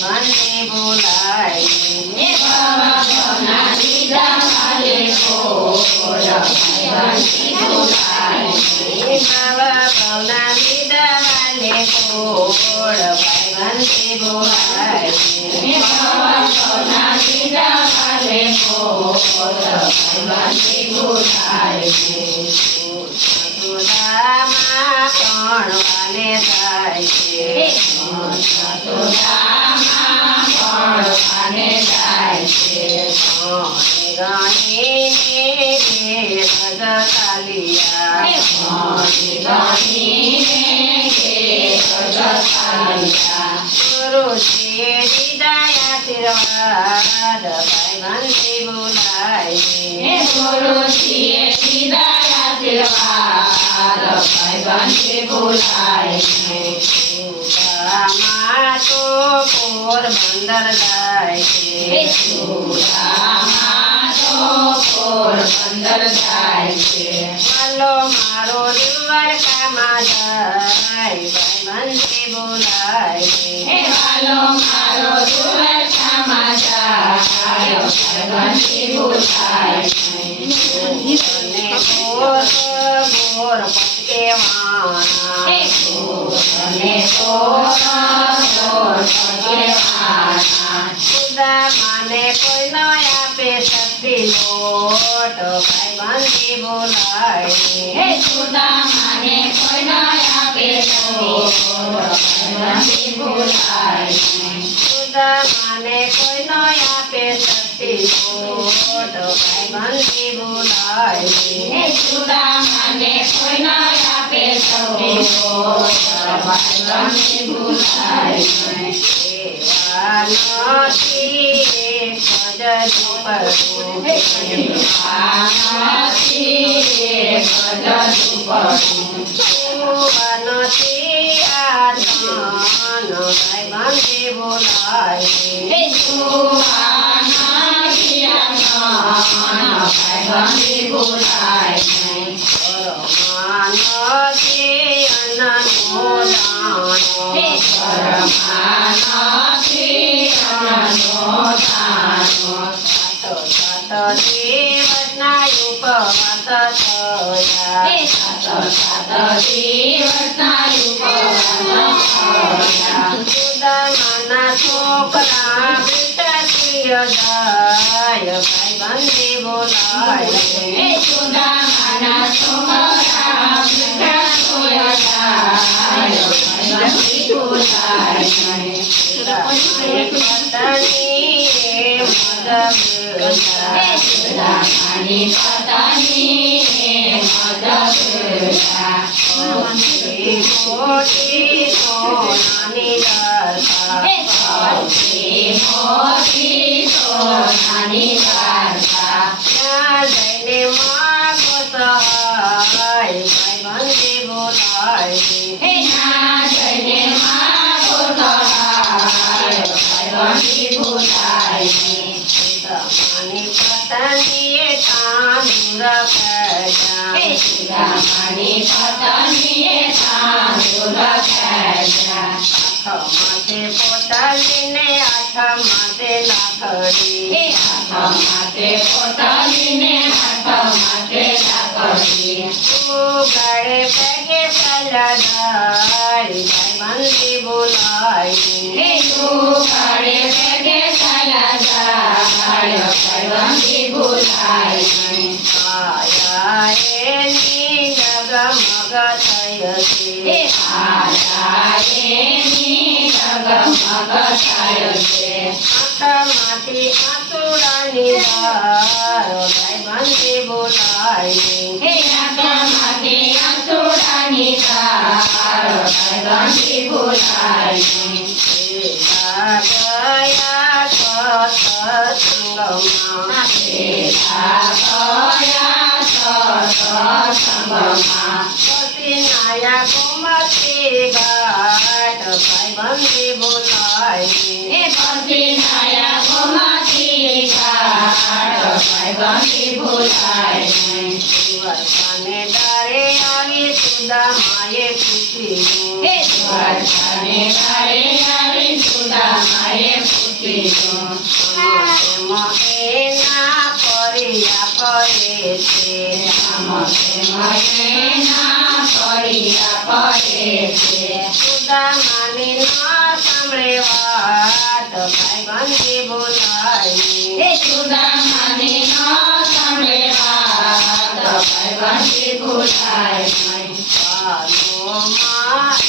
ભાઈબંધી બોલાય ભવના લીધા વાલે કોળ ભાઈબંધી બોલાય ભવના લીધા વાલે કોળ ભાઈબંધી બોલાય ભવના લીધા વાલે કોળ ભાઈબંધી બોલાય સુદામા કોણ વાલે જાય છે સુદામા કોણ વાલે જાય છે ગણીને ઘેર ચાલિયા ગુરુજીએ દીધા આશીર્વાદ ભાઈબંધી બોલાય ગુરુજીએ દીધા આશીર્વાદ ભાઈબંધી બોલાય સુદામા તો પોરબંદર જાય છે સુદામા તો પોરબંદર જાય છે વાલો મારો દ્વારકામાં જાય ભાઈબંધી બોલાય વાલો મારો દ્વારકામાં જાય ભાઈબંધી બોલાય અને બોર બોર પટકેવાના અને સુદામાને કોઈ ન આપે શક્તિ લોટ ભાઈબંધી બોલાય સુદામાને કોઈ ન આપે ભાઈબંધી બોલાય સુદામાને કોઈ ન આપે શક્તિ લોટ ભાઈબંધી બોલાય સુદામાને કોઈ ન આપે ભાઈબંધી બોલાય નથી ભજ ઝુંપડું નથી આ ધન ભાઈબંધી બોલાય ભાઈબંધી બોલાય નથી અન્નનો દાણો દિવસના ઉપવાસ થયા સુદામાના છોકરા બેટા જાય ભાઈબંધી બોલાય સુદામાના છોકરા ભાઈબંધી બોલાય સુદામાની પત્ની મોટી સોનાની સોનાની વાર્તા ત્યાં જઈને માગો સહાય ભાઈબંધી બોલાય જઈને માગો ભાઈબંધી બોલાય સુદામાની પત્નીએ તાંદુર ખેંચ્યા સુદામાની પત્નીએ તાંદુર ખેંચ્યા માથે પોતાલીને આઠ માથે લાકડી માથે પોતાલીને હાથ માથે લાકડી ગળે પેગે સલાદારી ભાઈબંધી બોલાય કાળે પેગે સલાદાર ભાઈબંધી બોલાય આયા એની જગમગ થય છે જગમગ થાય છે આંખમાંથી આંસુડાની ધાર ભાઈબંધી બોલાય આંખમાંથી આંસુડાની ધાર ભાઈબંધી બોલાય ગયા સત્સંગમાં પછી નાયા ગોમતી ઘાટ ભાઈબંધી બોલાય ભાઈબંધી બોલાય વર્ષાને દારે આવી સુદામાએ પૂછ્યું સુદામાએ કરે છે એના ફળિયા કરે છે સુદામાની ના સાંભળે વાત ભાઈબંધી બોલાય સુદામાની ન સાંભળે વાત ભાઈબંધી ભૂલાય નહીં. કાનોમાં